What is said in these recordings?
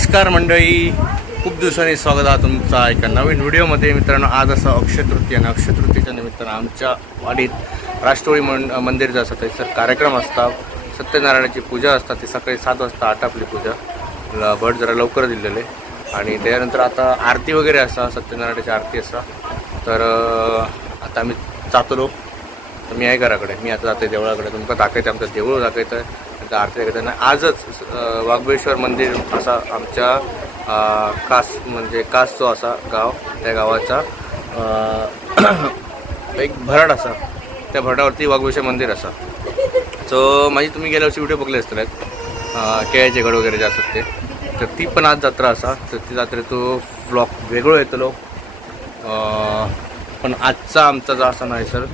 नमस्कार मंडळी, खूप दिवसांनी स्वागत आहे तुमचा एका नवीन व्हिडिओमध्ये। मित्रांनो, आज असं अक्षय तृतीया आणि अक्षय तृतीयेच्या निमित्तानं आमच्या वाडीत राष्ट्रवादी मंदिर असं त्याचा कार्यक्रम असतात। सत्यनारायणाची पूजा असतात, ती सकाळी 7 वाजता आटापली पूजा भट जरा लवकर दिलेले आणि त्यानंतर आता आरती वगैरे असा सत्यनारायणाची आरती असा। तर आता आम्ही जातो, तर मी आहे घराकडे, मी आता जाते देवळाकडे, तुमका दाखवते आमचं देऊळ दाखवतं आहे। आरती दाखवताना आजच वाघबळेश्वर मंदिर असा आमच्या कास म्हणजे कास जो असा गाव, त्या गावाचा एक भरड असा, त्या भरडावरती वाघबळेश्वर मंदिर असा। सो माझी तुम्ही गेल्या वर्षी व्हिडिओ बघले असतील केळ्याचे घड वगैरे जे असतात ते, तर ती पण आज जत्रा असा। तर ती जत्रे तो ब्लॉग वेगळं येतलो, पण आजचा आमचा जो असा नाही सर,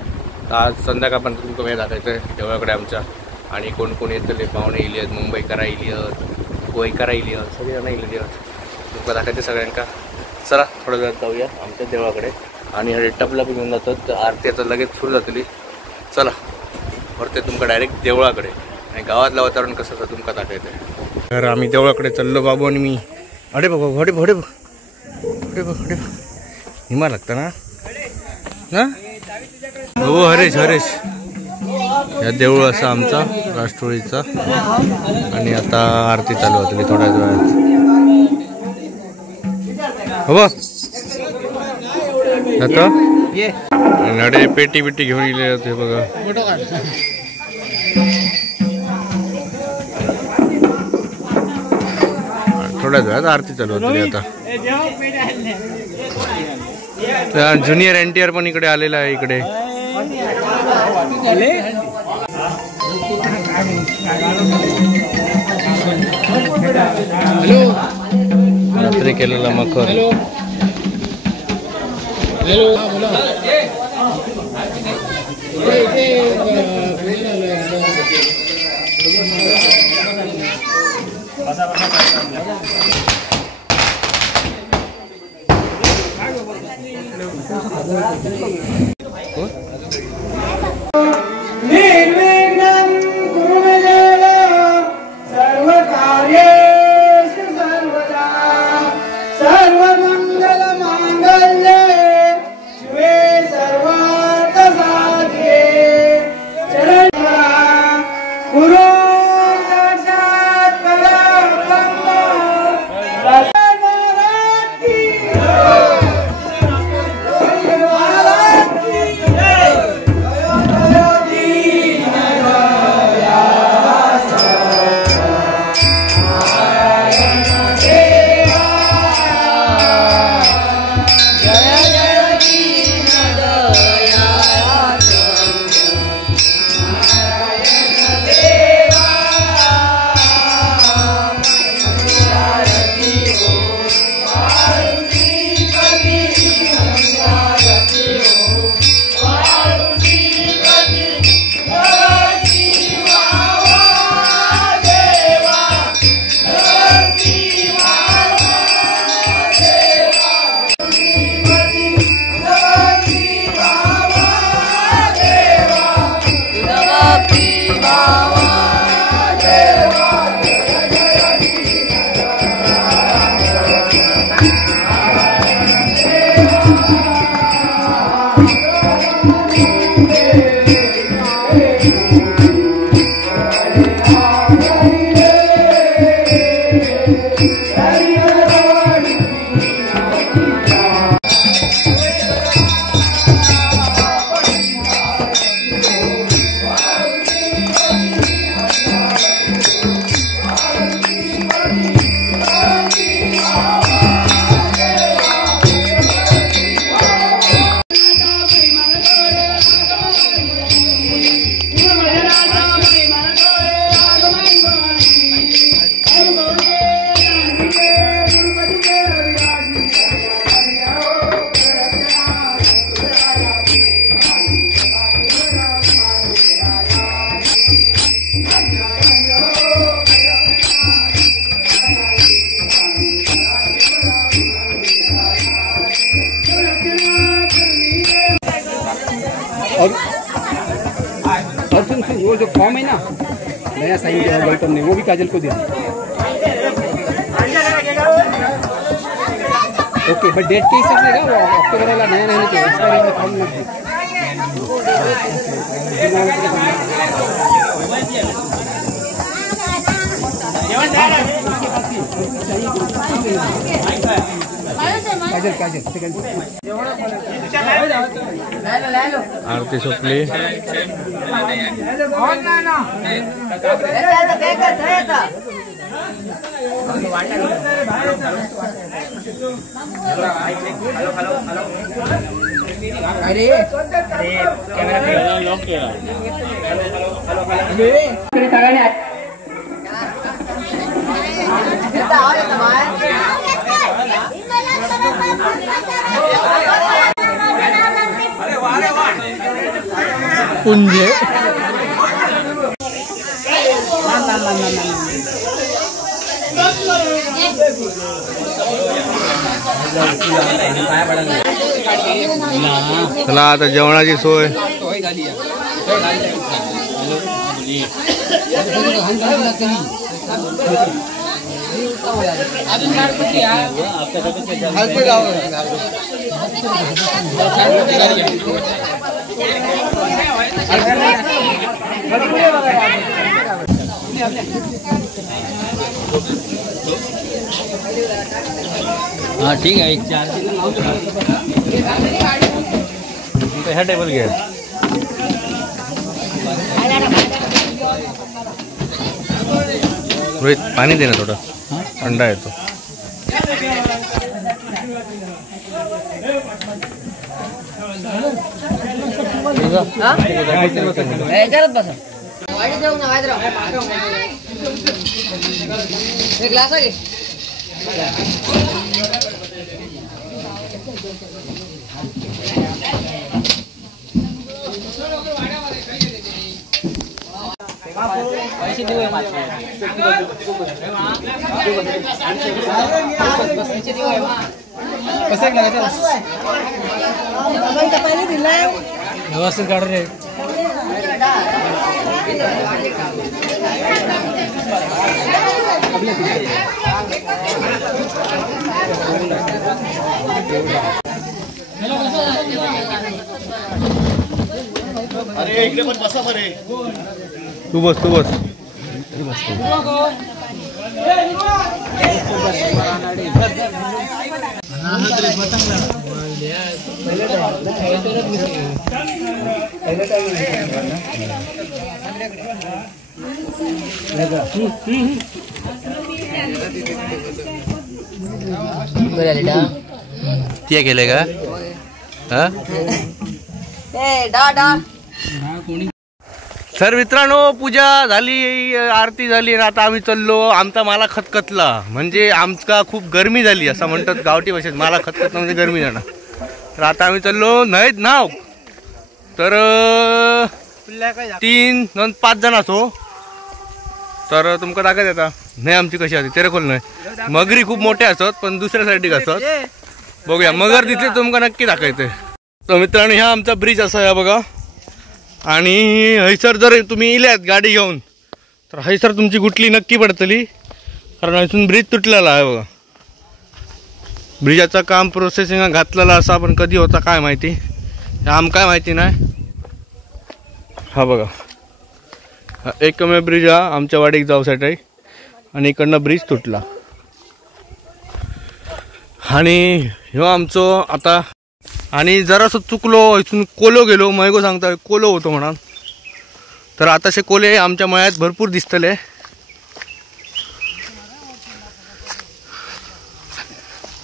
तर आज संध्याकाळपर्यंत तुमचं वेळ दाखवायचं आहे देवळाकडे आमच्या। आणि कोण कोण येतले पाहुणे येली आहेत, मुंबईकरा येली आहेत, गोयकरा येली आहेत, सगळेजण येलेली आहेत, तुमका दाखवायचं सगळ्यांका। चला थोडं वेळ जाऊया आमच्या देवळाकडे आणि हे टपला पण घेऊन जातात, तर आरती आता लगेच सुरू जातली। चला वरते तुमका डायरेक्ट देवळाकडे आणि गावातलं वातावरण कसं असं तुमका दाखवायचं आहे। तर आम्ही देवळाकडे चाललो बाबू आणि मी। अडे बघ अडे बघ अडे बघ अडे बघ अडे बघ हिमा लागतं ना ना हो। हरेश हरेश या देऊळ असा आमचा राष्ट्रवादीचा आणि आता आरती चालू होती थोड्याच वेळात। हो आता नडे पेटी बिटी घेऊन गेले होते बघा। थोड्याच वेळात आरती चालू होती आता। ज्युनियर NTR पण इकडे आलेला आहे इकडे। रात्री केलेला मखर। वो जो फॉर्म है ना नया साइन किया गौतम ने, वो भी काजल को दे दी। डेट के हिसाब से का अक्टूबर वाला नया नया चाहिए एक्सपायरी वाला काम नहीं काजल सेकंड आरती सुटली पुंजे चला आता जेवणाची सोय हाँ ठीक है 4 ह्या टेबल घे रोहित पाणी दे ना थोडं थंडा येतो ग्लास आहे पैसे देऊ पाणी दिलाय व्यवस्थित काढून रे अरे इकडे पण बसा बरे तू बस ते केले का सर मित्रांनो पूजा झाली आरती झाली आणि आता आम्ही चाललो आमचा माला खतखतला म्हणजे आमका खूप गरमी झाली असं म्हणतात गावठी भाषेत माला खतखतला म्हणजे गरमी जाणं तर आता आम्ही चाललो नाहीत नाव तर 3-5 जण असो तर तुमका दाखवत येता नाही आमची कशी असते तेरे खोल नाही मगरी खूप मोठे असत पण दुसऱ्या साईडीक असत बघूया मगर तिथे तुमका नक्की दाखवते तर मित्रांनो ह्या आमचा ब्रिज असा आहे बघा आणि हैसर जर तुम्ही इल्यात गाडी घेऊन तर हैसर तुमची गुटली नक्की पडतली कारण हैसून ब्रिज तुटलेला आहे बघा ब्रिजाचं काम प्रोसेसिंग घातलेला असा पण कधी होता काय माहिती आम काय माहिती नाही हा बघा हा एकमेव ब्रिज हा आमच्या वाडीक जाऊसाठी आणि इकडनं ब्रिज तुटला आणि ह्यो आमचो आता आणि जरासं चुकलो इथून कोलो गेलो मैगो सांगता कोलो होतो म्हणून तर आताशे कोले आमच्या मळ्यात भरपूर दिसतले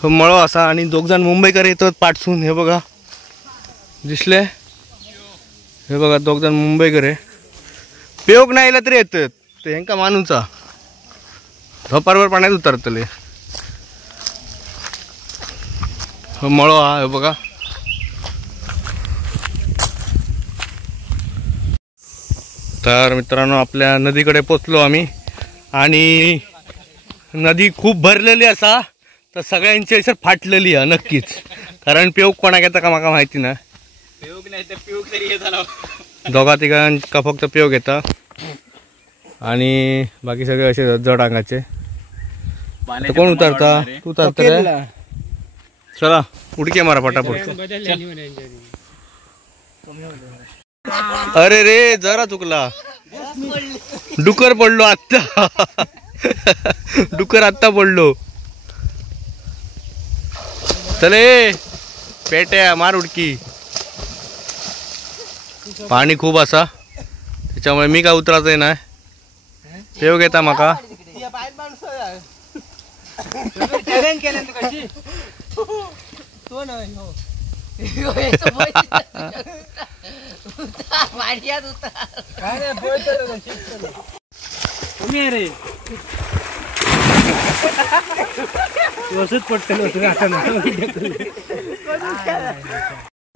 मळो असा आणि 2 जण मुंबईकर येतात पाठसून हे बघा दिसले हे बघा 2 जण मुंबईकर आहे पेयोग नाही तरी येतात ते हेंका मानूचा झोपारवर पाण्यात उतरतले मळो हा हे बघा तर मित्रांनो आपल्या नदीकडे पोचलो आम्ही आणि नदी खूप भरलेली असा तर सगळ्यांची असं फाटलेली आहे नक्कीच कारण पेऊक कोणाक येता का माका माहिती ना पेऊक नाही तर पेऊक तरी येता दोघा तिघांका फक्त पेऊक येता आणि बाकी सगळे असे जड अंगाचे कोण उतरता तू उतरता चला उडके मारा पटापट. अरे रे जरा चुकला. डुकर पडलो आत्ता. डुकर आत्ता पडलो. चले पेट्या मार उडकी. पाणी खूप असा त्याच्यामुळे मी काय उतरायचंय ना. ठेव घेता माका.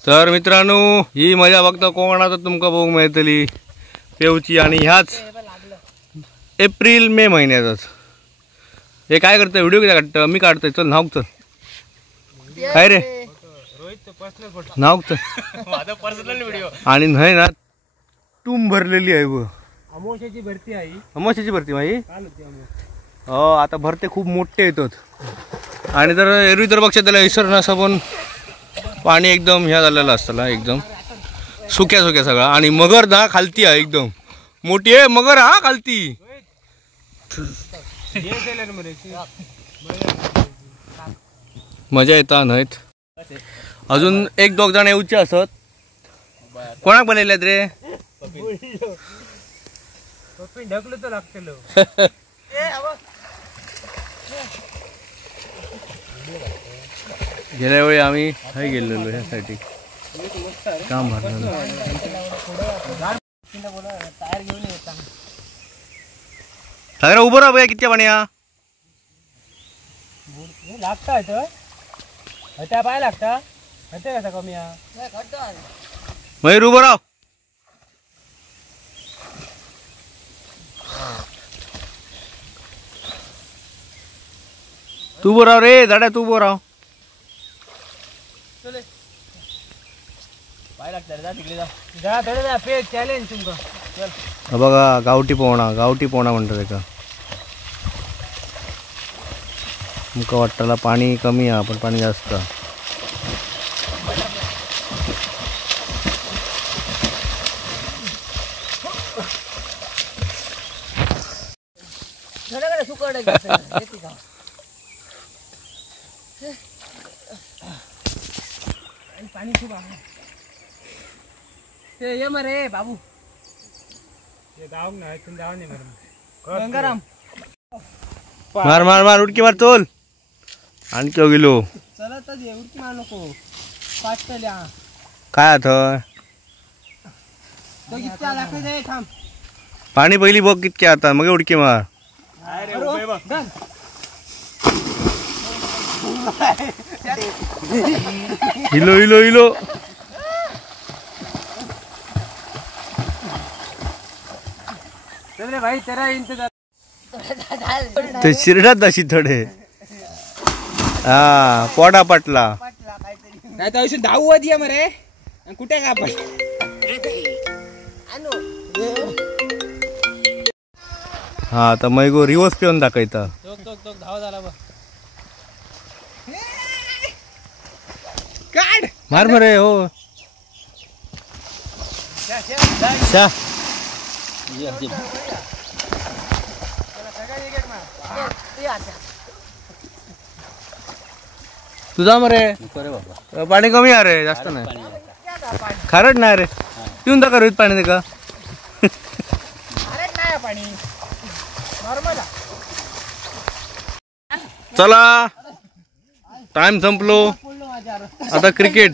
तर मित्रांनो ही मजा फक्त कोकणात तुमका बघूक मिळतली पेवची. आणि ह्याच एप्रिल मे महिन्यातच. हे काय करतं व्हिडिओ किती काढतं. मी काढतोय. चल नाव चल. काय रे नाव चल. आणि नाही ना टूम भरलेली आहे बघ. अमोशाची भरती आहे. अमावस्याची भरती माही. हो आता भरते खूप मोठे येतात. आणि जर एरवी तर बघशात त्याला इसर नसा पण पाणी एकदम ह्या झालेलं असतं एकदम सुक्या सुक्या सगळा. आणि मगर ना खालती आहे एकदम मोठी आहे मगर. हा खालती मजा येता नाहीत. अजून एक दोघ जण येऊचे असत. कोणाक बनवल्यात रे. ढकलू तर लागतं. गेल्या वेळी आम्ही काही गेलेलो ह्यासाठी काम भरलं. सागरा उभं राहा भैया. किती पाणी लागता त्या पाय लागता कसा कमी. मयूर उभं राहा. तू उभं राहा रे झाड्या. तू उभं राहा. चॅलेंज तुमका. बघा गावठी पोहणा म्हणतात एका. तुमका वाटताला पाणी कमी आहे पण पाणी जास्त. पाणी खूप आहे. ते ये मरे बाबू. मार मार मार उडकी मार. चोल आणखी गेलो. चला उडकी मार नको. फास्ट चल्या. काय आता थांब. पाणी पहिली बघ कितके आता मग उडकी मार. हिलो हिलो हिलो. भाई तेरा इंतजार. ते शिरडात अशी थोडे. हा पोटा पाटला. नाही तर अशी धावू दिया मरे. कुठे का आपण. हा आता मैगो रिवर्स पिऊन दाखवता. धाव झाला बघ. मार मरे. हो शा. तुझा मरे पाणी कमी आहे रे. जास्त नाही. खारट नाही रे. पिऊन दाखव रोहित पाणी का. चला टाइम संपलो. आता क्रिकेट.